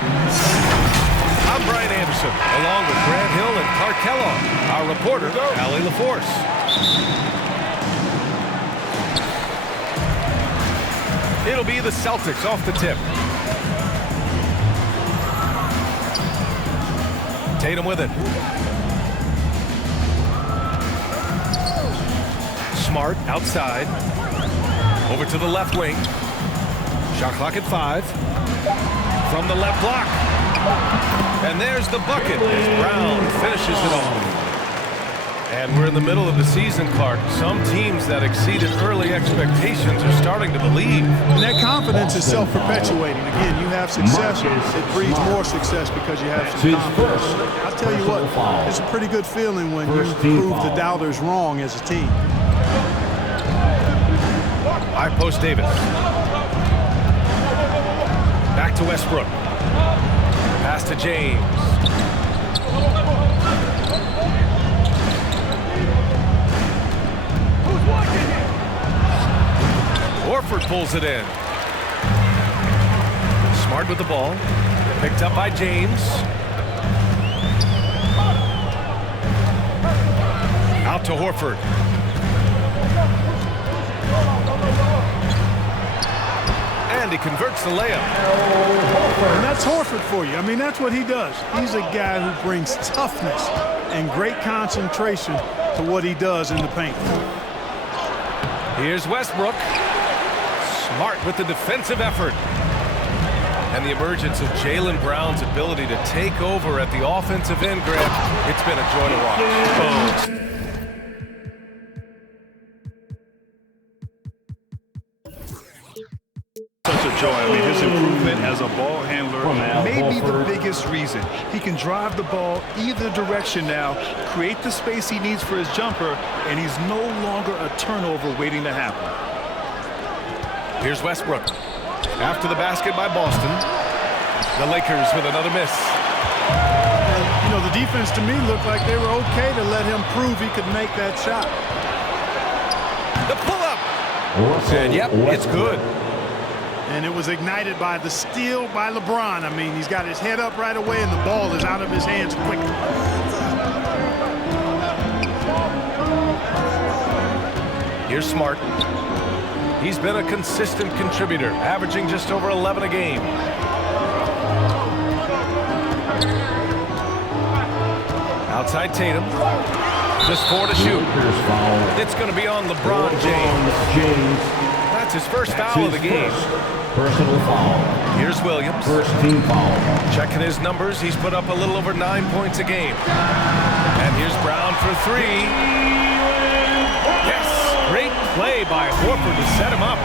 I'm Brian Anderson, along with Grant Hill and Clark Kellogg. Our reporter, Allie LaForce. It'll be the Celtics off the tip. Tatum with it. Smart outside. Over to the left wing. Shot clock at 5. From the left block. And there's the bucket as Brown finishes it off. And we're in the middle of the season, Clark. Some teams that exceeded early expectations are starting to believe. And that confidence is self-perpetuating. Again, you have success, it breeds more success because you have some confidence. I'll tell you what, it's a pretty good feeling when you prove the doubters wrong as a team. High post Davis. Back to Westbrook. Pass to James. Horford pulls it in. Smart with the ball. Picked up by James. Out to Horford. And he converts the layup. And that's Horford for you. I mean, that's what he does. He's a guy who brings toughness and great concentration to what he does in the paint. Here's Westbrook. Smart with the defensive effort. And the emergence of Jaylen Brown's ability to take over at the offensive end, Grant. It's been a joy to watch. Such a joy. I mean, his improvement as a ball handler may be the biggest reason. He can drive the ball either direction now, create the space he needs for his jumper, and he's no longer a turnover waiting to happen. Here's Westbrook. After the basket by Boston. The Lakers with another miss. And, you know, the defense to me looked like they were okay to let him prove he could make that shot. The pull-up. And yep, it's good. And it was ignited by the steal by LeBron. I mean, he's got his head up right away, and the ball is out of his hands quickly. Here's Smart. He's been a consistent contributor, averaging just over 11 a game. Outside Tatum. Just 4 to shoot. It's going to be on LeBron James. That's his first foul of the game. Personal foul. Here's Williams. First team foul. Checking his numbers, he's put up a little over 9 points a game. And here's Brown for 3. Yes, great play by Horford to set him up.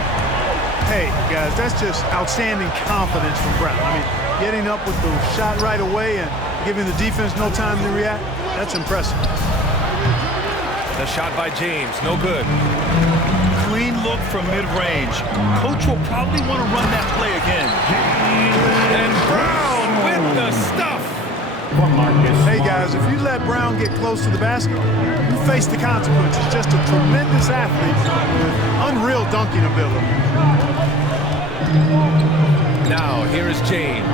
Hey, guys, that's just outstanding confidence from Brown. I mean, getting up with the shot right away and giving the defense no time to react, that's impressive. The shot by James, no good. Clean look from mid-range. Coach will probably want to run that play again. And Brown with the stuff. Hey, guys, if you let Brown get close to the basket, you face the consequences. Just a tremendous athlete with unreal dunking ability. Now, here is James.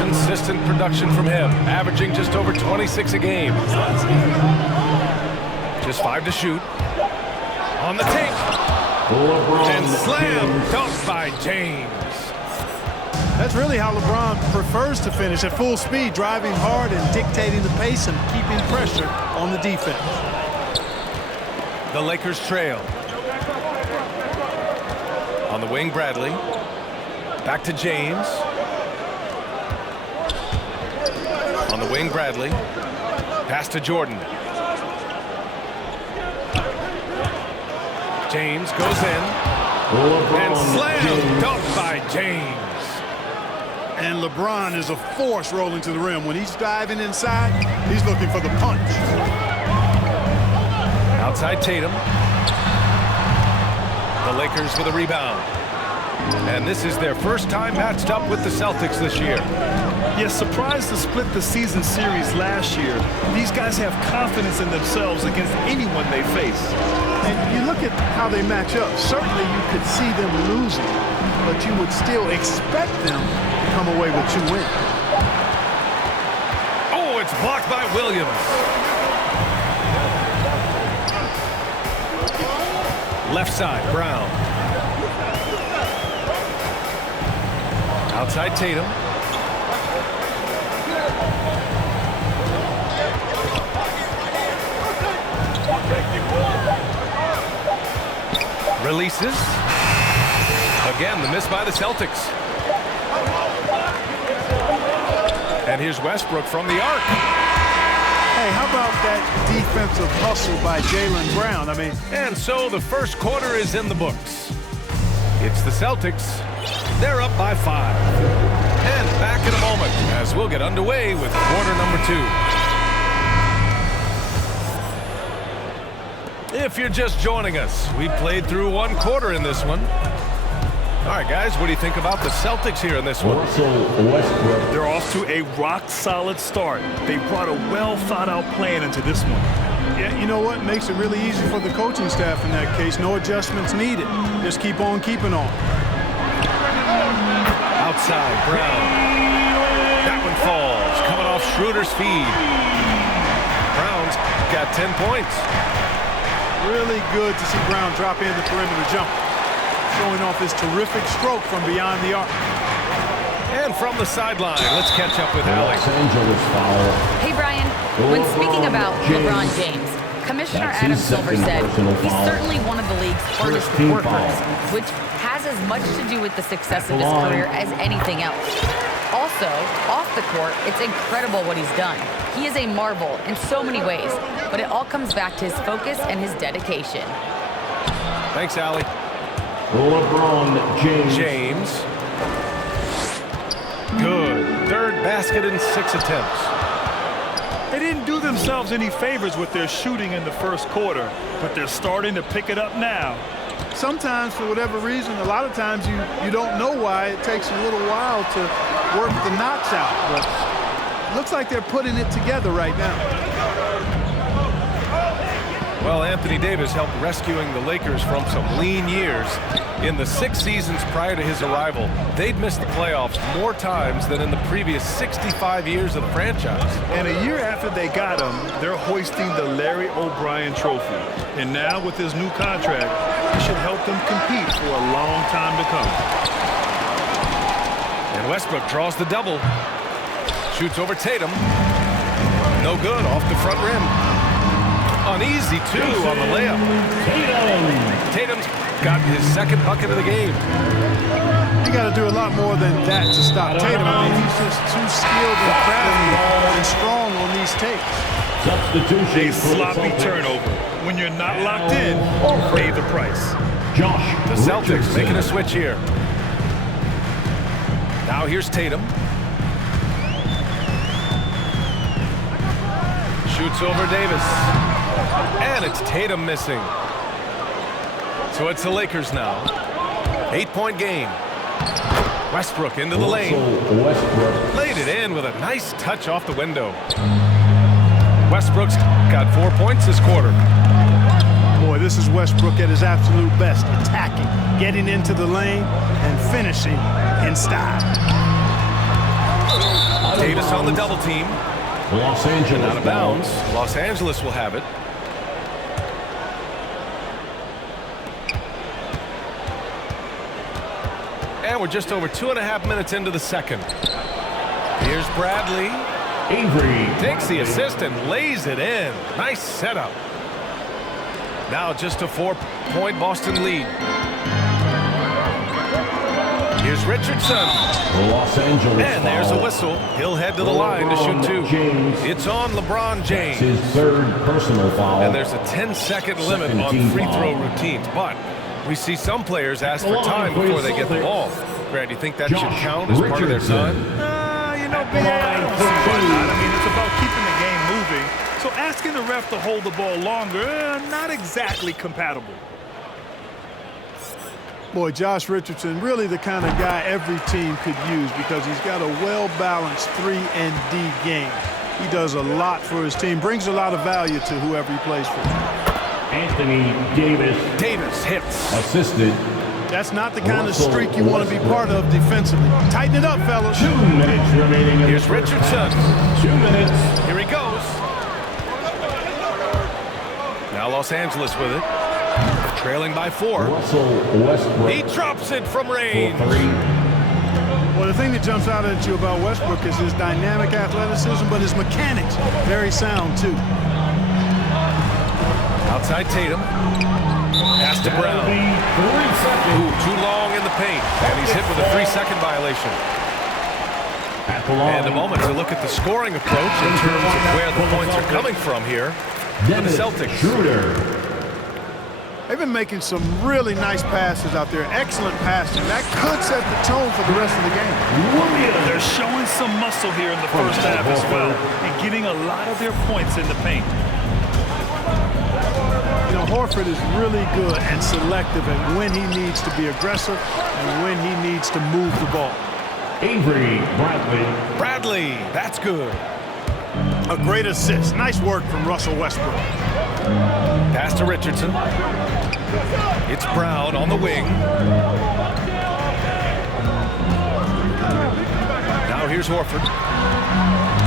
Consistent production from him, averaging just over 26 a game. Just 5 to shoot. On the take. And slam dunk by James. That's really how LeBron prefers to finish, at full speed, driving hard and dictating the pace and keeping pressure on the defense. The Lakers trail. On the wing, Bradley. Back to James. On the wing, Bradley. Pass to Jordan. James goes in. And slam dunk by James. And LeBron is a force rolling to the rim. When he's diving inside, he's looking for the punch. Outside Tatum. The Lakers with a rebound. And this is their first time matched up with the Celtics this year. Yes, surprised to split the season series last year. These guys have confidence in themselves against anyone they face. And you look at how they match up. Certainly you could see them losing. but you would still expect them to come away with 2 wins. Oh, it's blocked by Williams. Left side, Brown. Outside Tatum. Releases. Again, the miss by the Celtics. And here's Westbrook from the arc. Hey, how about that defensive hustle by Jaylen Brown? I mean, and so the first quarter is in the books. It's the Celtics. They're up by 5. And back in a moment as we'll get underway with quarter number 2. If you're just joining us, we played through 1 quarter in this one. All right, guys, what do you think about the Celtics here in this one? They're off to a rock-solid start. They brought a well-thought-out plan into this one. Yeah, you know what? Makes it really easy for the coaching staff in that case. No adjustments needed. Just keep on keeping on. Outside, Brown. That one falls, coming off Schroeder's feed. Brown's got 10 points. Really good to see Brown drop in the perimeter jumper, showing off his terrific stroke from beyond the arc. And from the sideline, let's catch up with Alex. Hey, Brian. When speaking about LeBron James, Commissioner Adam Silver said he's certainly one of the league's hardest workers, which has as much to do with the success of his career as anything else. Also, off the court, it's incredible what he's done. He is a marvel in so many ways, but it all comes back to his focus and his dedication. Thanks, Allie. LeBron James. Good. 3rd basket in 6 attempts. They didn't do themselves any favors with their shooting in the first quarter, but they're starting to pick it up now. Sometimes, for whatever reason, a lot of times you don't know why. It takes a little while to work the knots out, but it looks like they're putting it together right now. Well, Anthony Davis helped rescuing the Lakers from some lean years. In the 6 seasons prior to his arrival, they'd missed the playoffs more times than in the previous 65 years of the franchise. And a year after they got him, they're hoisting the Larry O'Brien Trophy. And now with his new contract, it should help them compete for a long time to come. And Westbrook draws the double. Shoots over Tatum. No good, off the front rim. An easy 2 on the layup. Tatum's got his 2nd bucket of the game. You got to do a lot more than that to stop Tatum. I mean, he's just too skilled and crafty and strong on these takes. A sloppy turnover. When you're not locked in, pay the price. The Celtics making a switch here. Now here's Tatum. Shoots over Davis. And it's Tatum missing. So it's the Lakers now. 8-point game. Westbrook into the lane. Laid it in with a nice touch off the window. Westbrook's got 4 points this quarter. Boy, this is Westbrook at his absolute best. Attacking, getting into the lane, and finishing in style. Davis on the double team. Los Angeles out of bounds. Los Angeles will have it. And we're just over 2.5 minutes into the second. Here's Bradley. Avery Takes the assist and lays it in. Nice setup. Now just a 4-point Boston lead. Here's Richardson. Los Angeles and there's a whistle. He'll head to the line to shoot 2. It's on LeBron James. His 3rd personal foul. And there's a 10-second limit on free throw routines. But we see some players ask for time before they get the ball. Grant, do you think that should count as part of their time? You know, I don't see why not. I mean, it's about keeping the game moving. So asking the ref to hold the ball longer, not exactly compatible. Boy, Josh Richardson, really the kind of guy every team could use because he's got a well-balanced 3 and D game. He does a lot for his team, brings a lot of value to whoever he plays for. Anthony Davis. Davis hits. Assisted. That's not the kind of streak you want to be part of defensively. Tighten it up, fellas. 2 minutes remaining. Here's Richardson. 2 minutes. Here he goes. Now Los Angeles with it. Trailing by 4. Russell Westbrook. He drops it from range. For 3. Well, the thing that jumps out at you about Westbrook is his dynamic athleticism, but his mechanics, very sound, too. Outside Tatum. Pass to Brown. 3 seconds. Ooh, too long in the paint. And he's hit with a 3-second violation. At the line. And a moment to look at the scoring approach in terms of where the points are coming from here for the Celtics. Schroeder. They've been making some really nice passes out there. Excellent passing. That could set the tone for the rest of the game. They're showing some muscle here in the first half as well and getting a lot of their points in the paint. You know, Horford is really good and selective at when he needs to be aggressive and when he needs to move the ball. Avery Bradley. Bradley, that's good. A great assist. Nice work from Russell Westbrook. Pass to Richardson. It's Brown on the wing. Now here's Horford.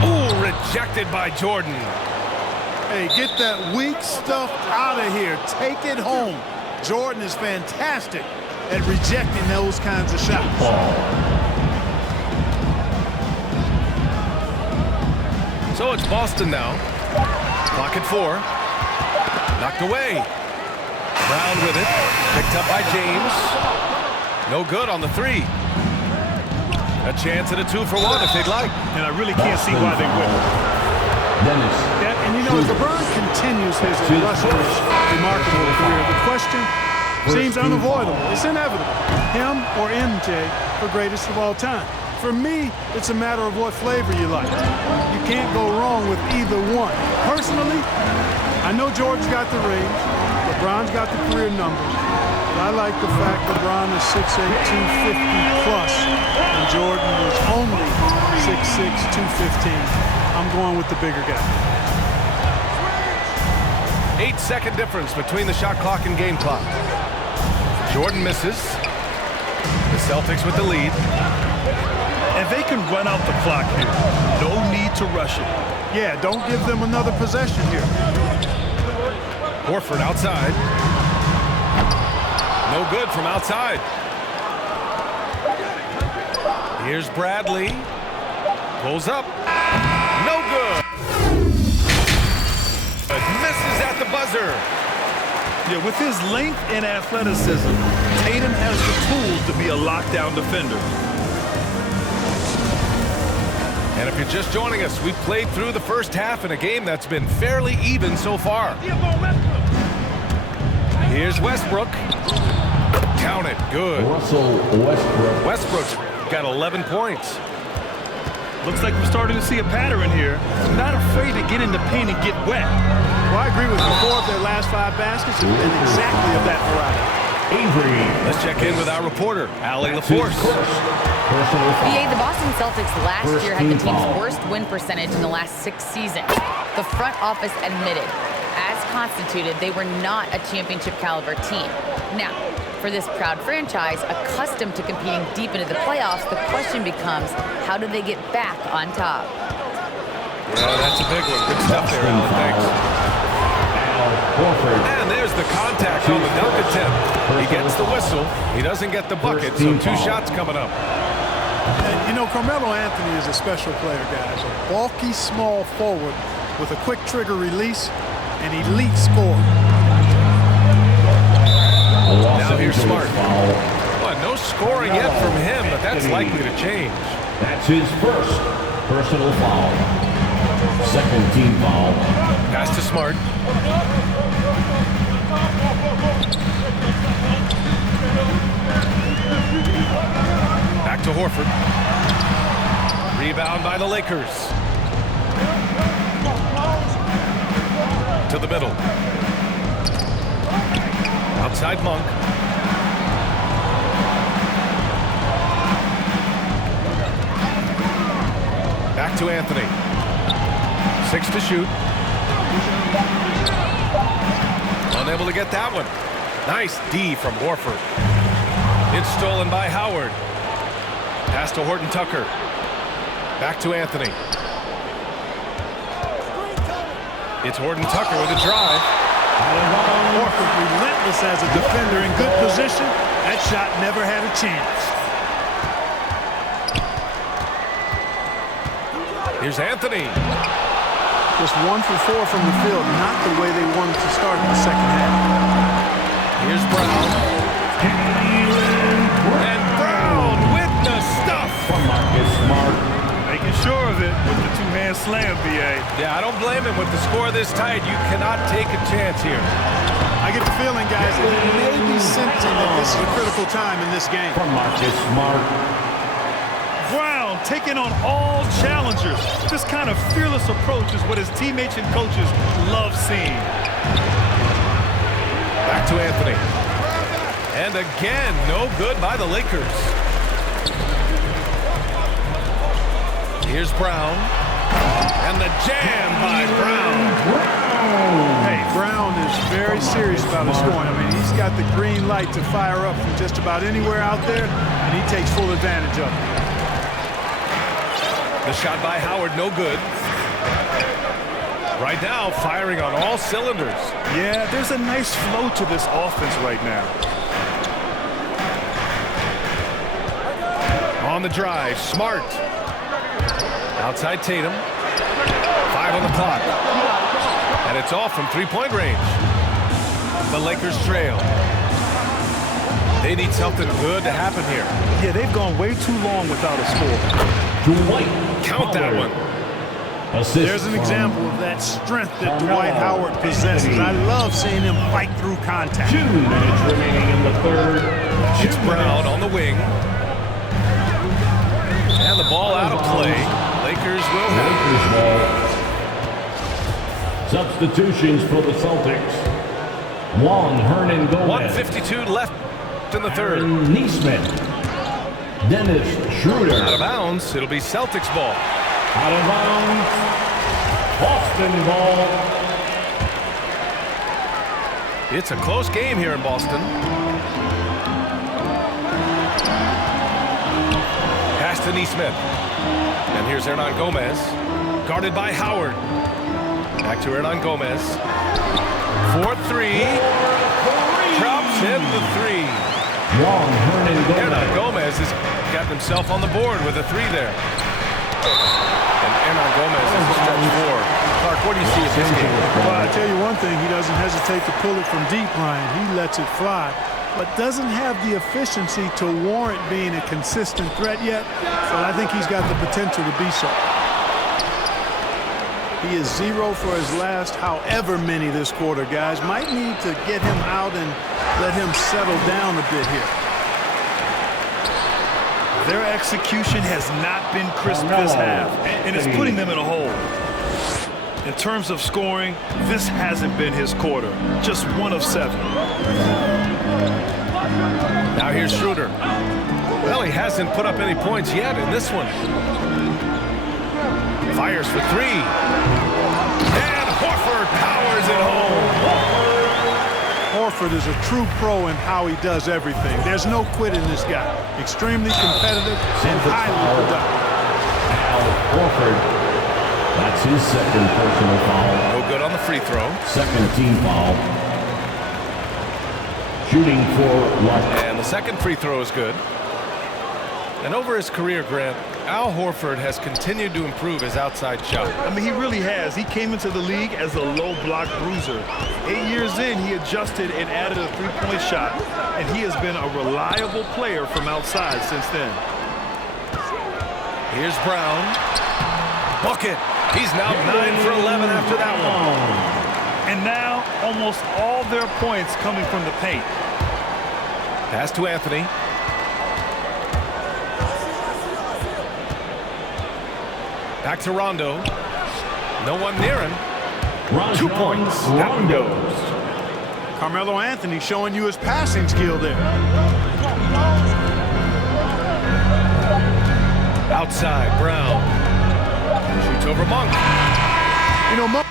Ooh, rejected by Jordan. Hey, get that weak stuff out of here. Take it home. Jordan is fantastic at rejecting those kinds of shots. So it's Boston now. Clock at 4. Knocked away. Brown with it. Picked up by James. No good on the 3. A chance at a 2-for-1 if they'd like. And I really can't see why they wouldn't. Dennis. Yeah, and you know, as LeBron continues his illustrious, remarkable career, the question seems unavoidable. It's inevitable. Him or MJ for greatest of all time. For me, it's a matter of what flavor you like. You can't go wrong with either one. Personally, I know Jordan's got the rings, LeBron's got the career numbers, but I like the fact LeBron is 6'8", 250 plus, and Jordan was only 6'6", 215. I'm going with the bigger guy. 8-second difference between the shot clock and game clock. Jordan misses. The Celtics with the lead. And they can run out the clock here. No need to rush it. Yeah, don't give them another possession here. Horford outside. No good from outside. Here's Bradley. Pulls up. No good. But misses at the buzzer. Yeah, with his length and athleticism, Tatum has the tools to be a lockdown defender. And if you're just joining us, we've played through the first half in a game that's been fairly even so far. Here's Westbrook. Count it. Good. Russell Westbrook. Westbrook's got 11 points. Looks like we're starting to see a pattern here. Not afraid to get in the paint and get wet. Well, I agree with you. 4 of their last 5 baskets have been exactly of that variety. Avery. Let's check in with our reporter, Allie LaForce. BA, the Boston Celtics last year had the team's worst win percentage in the last 6 seasons. The front office admitted, as constituted, they were not a championship caliber team. Now, for this proud franchise, accustomed to competing deep into the playoffs, the question becomes, how do they get back on top? Yeah, that's a big one. Good stuff there, Allie. Thanks. And there's the contact on the dunk attempt. He gets the whistle. He doesn't get the bucket, so 2 shots coming up. And, you know, Carmelo Anthony is a special player, guys. A bulky, small forward with a quick trigger release and elite score. Now here's Smart. Well, no scoring yet from him, but that's likely to change. That's his first personal foul. Second team foul. Pass to Smart. Back to Horford. Rebound by the Lakers. To the middle. Outside Monk. Back to Anthony. 6 to shoot. Unable to get that one. Nice D from Horford. It's stolen by Howard. Pass to Horton Tucker. Back to Anthony. It's Horton Tucker with a drive. Horford relentless as a defender in good position. That shot never had a chance. Here's Anthony. Just 1 for 4 from the field. Not the way they wanted to start in the second half. Here's Brown. And Brown with the stuff. From Marcus Smart. Making sure of it with the two-hand slam, B.A. Yeah, I don't blame him. With the score this tight, you cannot take a chance here. I get the feeling, guys, that he may be sensing that this is a critical time in this game. From Marcus Smart. Brown taking on all challengers. This kind of fearless approach is what his teammates and coaches love seeing. Back to Anthony. And again, no good by the Lakers. Here's Brown. And the jam by Brown. Hey, Brown is very serious about his scoring. I mean, he's got the green light to fire up from just about anywhere out there, and he takes full advantage of it. The shot by Howard, no good. Right now, firing on all cylinders. Yeah, there's a nice flow to this offense right now. On the drive, Smart. Outside Tatum. 5 on the clock. And it's off from three-point range. The Lakers trail. They need something good to happen here. Yeah, they've gone way too long without a score. Dwight Count that one. There's an example of that strength that Dwight Howard possesses. I love seeing him fight through contact. 2 minutes remaining in the third. It's Brown on the wing. And the ball out of play. Lakers will have it. Substitutions for the Celtics. Hernan Gomez. 1:52 left in the third. Neesmith. Dennis Schroeder. Out of bounds. It'll be Celtics ball. Out of bounds. Boston ball. It's a close game here in Boston. Pass to Neesmith. And here's Hernan Gomez. Guarded by Howard. Back to Hernan Gomez. 4-3. Drops in the 3. Hernan Gomez. Hernan Gomez has got himself on the board with a 3 there. And Hernan Gomez is a stretch 4. Clark, what do you see in this game? Well, I tell you one thing, he doesn't hesitate to pull it from deep, Ryan. He lets it fly, but doesn't have the efficiency to warrant being a consistent threat yet. But I think he's got the potential to be so. He is 0 for his last however many this quarter, guys. Might need to get him out and let him settle down a bit here. Their execution has not been crisp this half, and it's putting them in a hole. In terms of scoring, this hasn't been his quarter. Just 1 of 7. Now here's Schroeder. Well, he hasn't put up any points yet in this one. Fires for 3. And Horford powers it home. Horford is a true pro in how he does everything. There's no quit in this guy. Extremely competitive and highly productive. Al Horford. That's his second personal foul. No good on the free throw. Second team foul. Shooting for Luck. And the second free throw is good. And over his career, Grant, Al Horford has continued to improve his outside shot. I mean, he really has. He came into the league as a low block bruiser. 8 years in, he adjusted and added a three-point shot, and he has been a reliable player from outside since then. Here's Brown. Bucket. He's now 9 for 11 after that one. And now, almost all their points coming from the paint. Pass to Anthony. Back to Rondo. No one near him. 2 points. Rondo. Carmelo Anthony showing you his passing skill there. Outside, Brown. Shoots over Monk. You know, Monk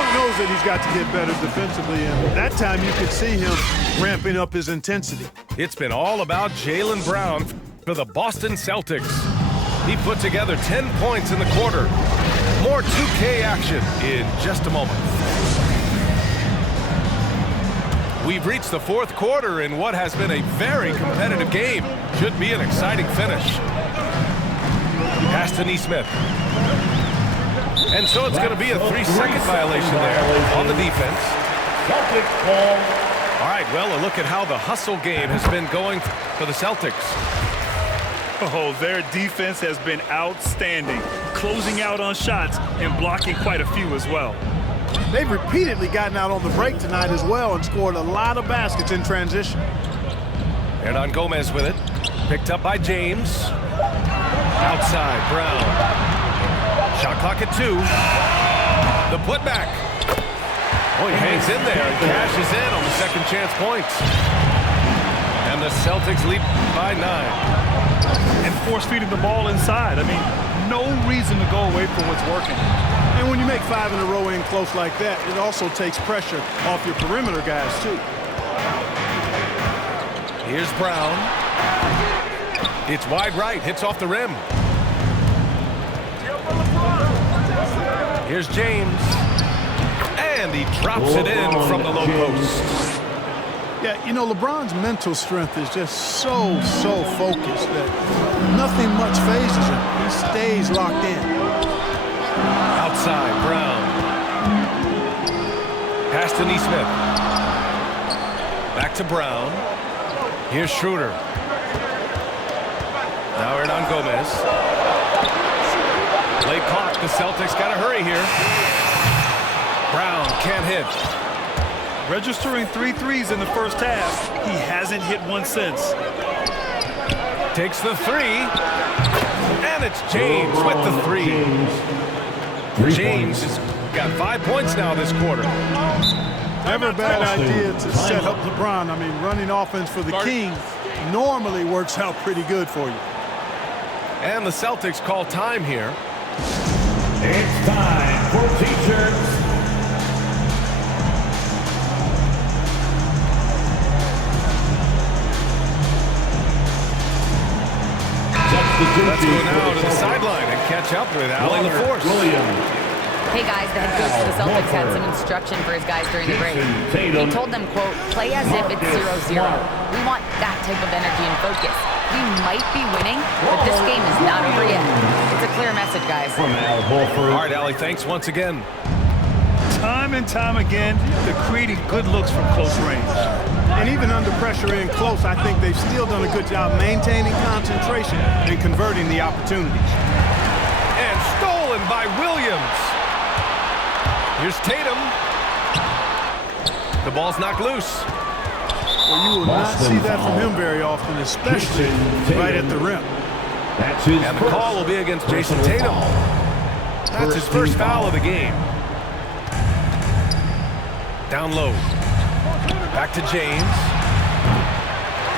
knows knows that he's got to get better defensively, and that time you could see him ramping up his intensity. It's been all about Jaylen Brown for the Boston Celtics. He put together 10 points in the quarter. More 2K action in just a moment. We've reached the fourth quarter in what has been a very competitive game. Should be an exciting finish. Pass to Nesmith. And so it's going to be a 3-second violation there on the defense. Celtics ball. All right, well, a look at how the hustle game has been going for the Celtics. Oh, their defense has been outstanding, closing out on shots and blocking quite a few as well. They've repeatedly gotten out on the break tonight as well and scored a lot of baskets in transition. Hernan Gomez with it. Picked up by James. Outside, Brown. Shot clock at 2. The putback. Oh, he hangs in there and cashes in on the second chance points. And the Celtics lead by 9. And force feeding the ball inside. I mean, no reason to go away from what's working. And when you make 5 in a row in close like that, it also takes pressure off your perimeter guys, too. Here's Brown. It's wide right, hits off the rim. Here's James. And he drops it in from the low post. Yeah, you know, LeBron's mental strength is just so focused that nothing much phases him. He stays locked in. Outside, Brown. Pass to Nesmith. Back to Brown. Here's Schroeder. Now Hernan Gomez. Late clock. The Celtics got to hurry here. Brown can't hit. Registering 3 threes in the first half. He hasn't hit one since. Takes the 3. And it's James with the 3. James has got 5 points now this quarter. Never a bad idea to set up LeBron. I mean, running offense for the King normally works out pretty good for you. And the Celtics call time here. It's time for T-shirts. Let's go now to the sideline and catch up with Allie LaForce. Hey guys, the head coach of the Celtics had some instruction for his guys during the break. He told them, quote, play as if it's 0-0. We want that type of energy and focus. We might be winning, but this game is not over yet. It's a clear message, guys. All right, Allie, thanks once again. Time and time again, they're creating good looks from close range. And even under pressure in close, I think they've still done a good job maintaining concentration and converting the opportunities. And stolen by Williams. Here's Tatum. The ball's knocked loose. Well, you will not see that from him very often, especially right at the rim. And the call will be against Jason Tatum. That's his first foul of the game. Down low. Back to James.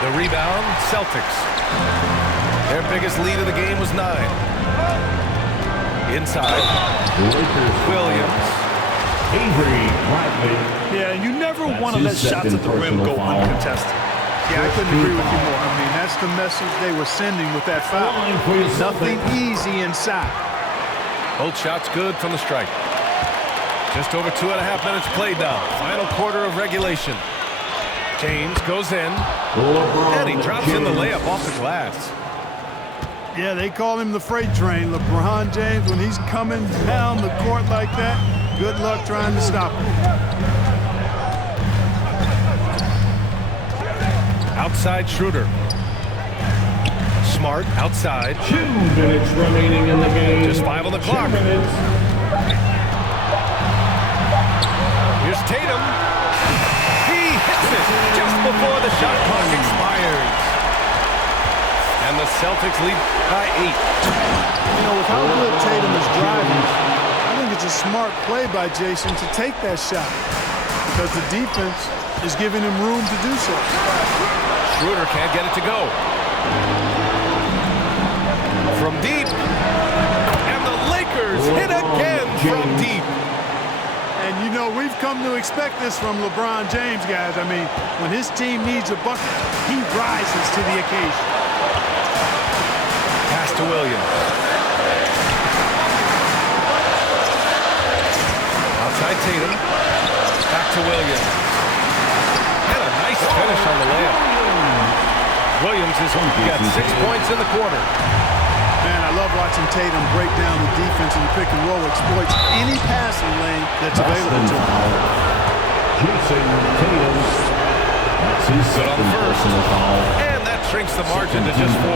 The rebound, Celtics. Their biggest lead of the game was 9. Inside. Williams. Yeah, you never want to let shots at the rim go uncontested. Yeah, I couldn't agree with you more. I mean, that's the message they were sending with that foul. Nothing easy inside. Both shots good from the stripe. Just over 2.5 minutes played now. Final quarter of regulation. James goes in. And he drops in the layup off the glass. Yeah, they call him the freight train. LeBron James, when he's coming down the court like that, good luck trying to stop him. Outside Schroeder. Smart outside. 2 minutes remaining in the game. Just 5 on the clock. 2 minutes. Here's Tatum. He hits it just before the shot clock expires. And the Celtics lead by 8. You know, with how good Tatum is driving, I think it's a smart play by Jason to take that shot because the defense is giving him room to do so. Schroeder can't get it to go. From deep. And the Lakers hit again from deep. And, you know, we we've come to expect this from LeBron James, guys. I mean, when his team needs a bucket, he rises to the occasion. Pass to Williams. Outside Tatum. Back to Williams. And a nice finish on the layup. Williams has got 6 points in the quarter. Man, I love watching Tatum break down the defense in the pick and roll, exploits any passing lane that's available to him. Jason Tatum. That's his second personal foul. And that shrinks the margin to just 4.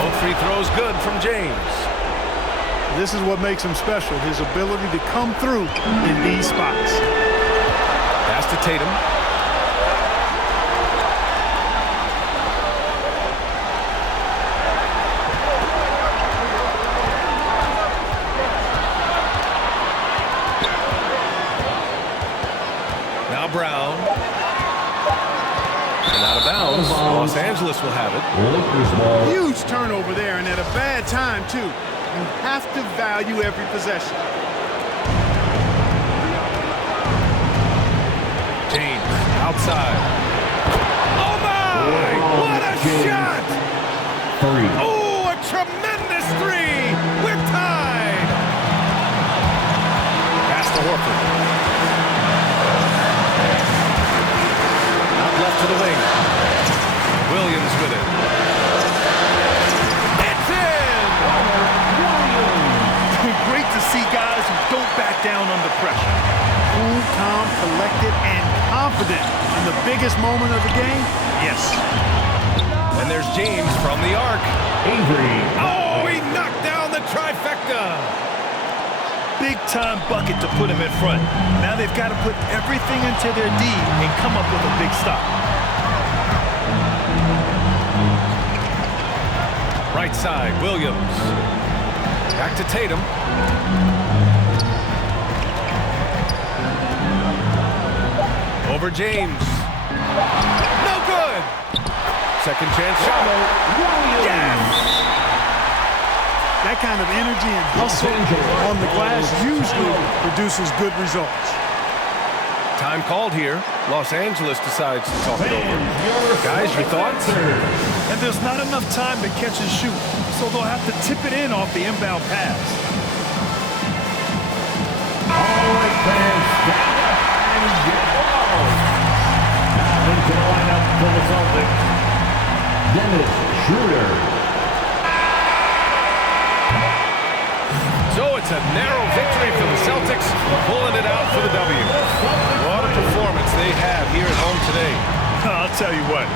Both free throws good from James. This is what makes him special, his ability to come through in these spots. Pass to Tatum. Now Brown. And out of bounds. Los Angeles will have it. Huge turnover there, and at a bad time, too. You have to value every possession. James outside. Oh my! What a shot! 3. Oh, a tremendous 3! We're tied! Pass to Horford. Out left to the wing. Williams with it. It's in! Great to see guys who don't back down under pressure. Cool, calm, collected, and confident in the biggest moment of the game. Yes. And there's James from the arc. Avery. Oh, he knocked down the trifecta. Big-time bucket to put him in front. Now they've got to put everything into their D and come up with a big stop. Right side, Williams. Back to Tatum. Over James. No good. Second chance shot. Yes! That kind of energy and hustle on the glass usually produces good results. Time called here. Los Angeles decides to talk it over. Guys, your thoughts? And there's not enough time to catch and shoot, so they'll have to tip it in off the inbound pass. All right, fans, stand up and get involved. Now into the lineup for the Celtics, Dennis Schroeder. So it's a narrow victory for the Celtics, pulling it out for the W. What a performance they have here at home today. I'll tell you what,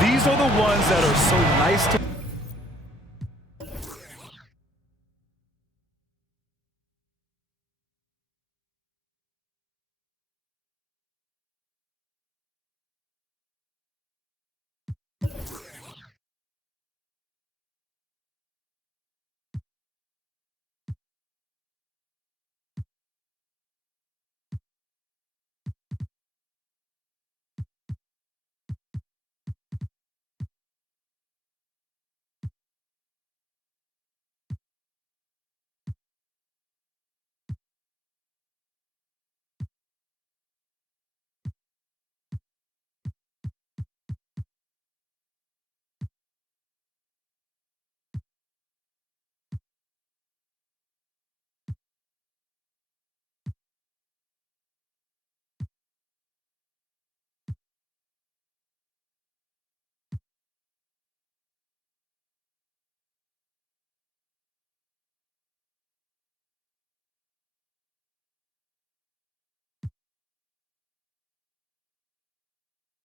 these are the ones that are so nice to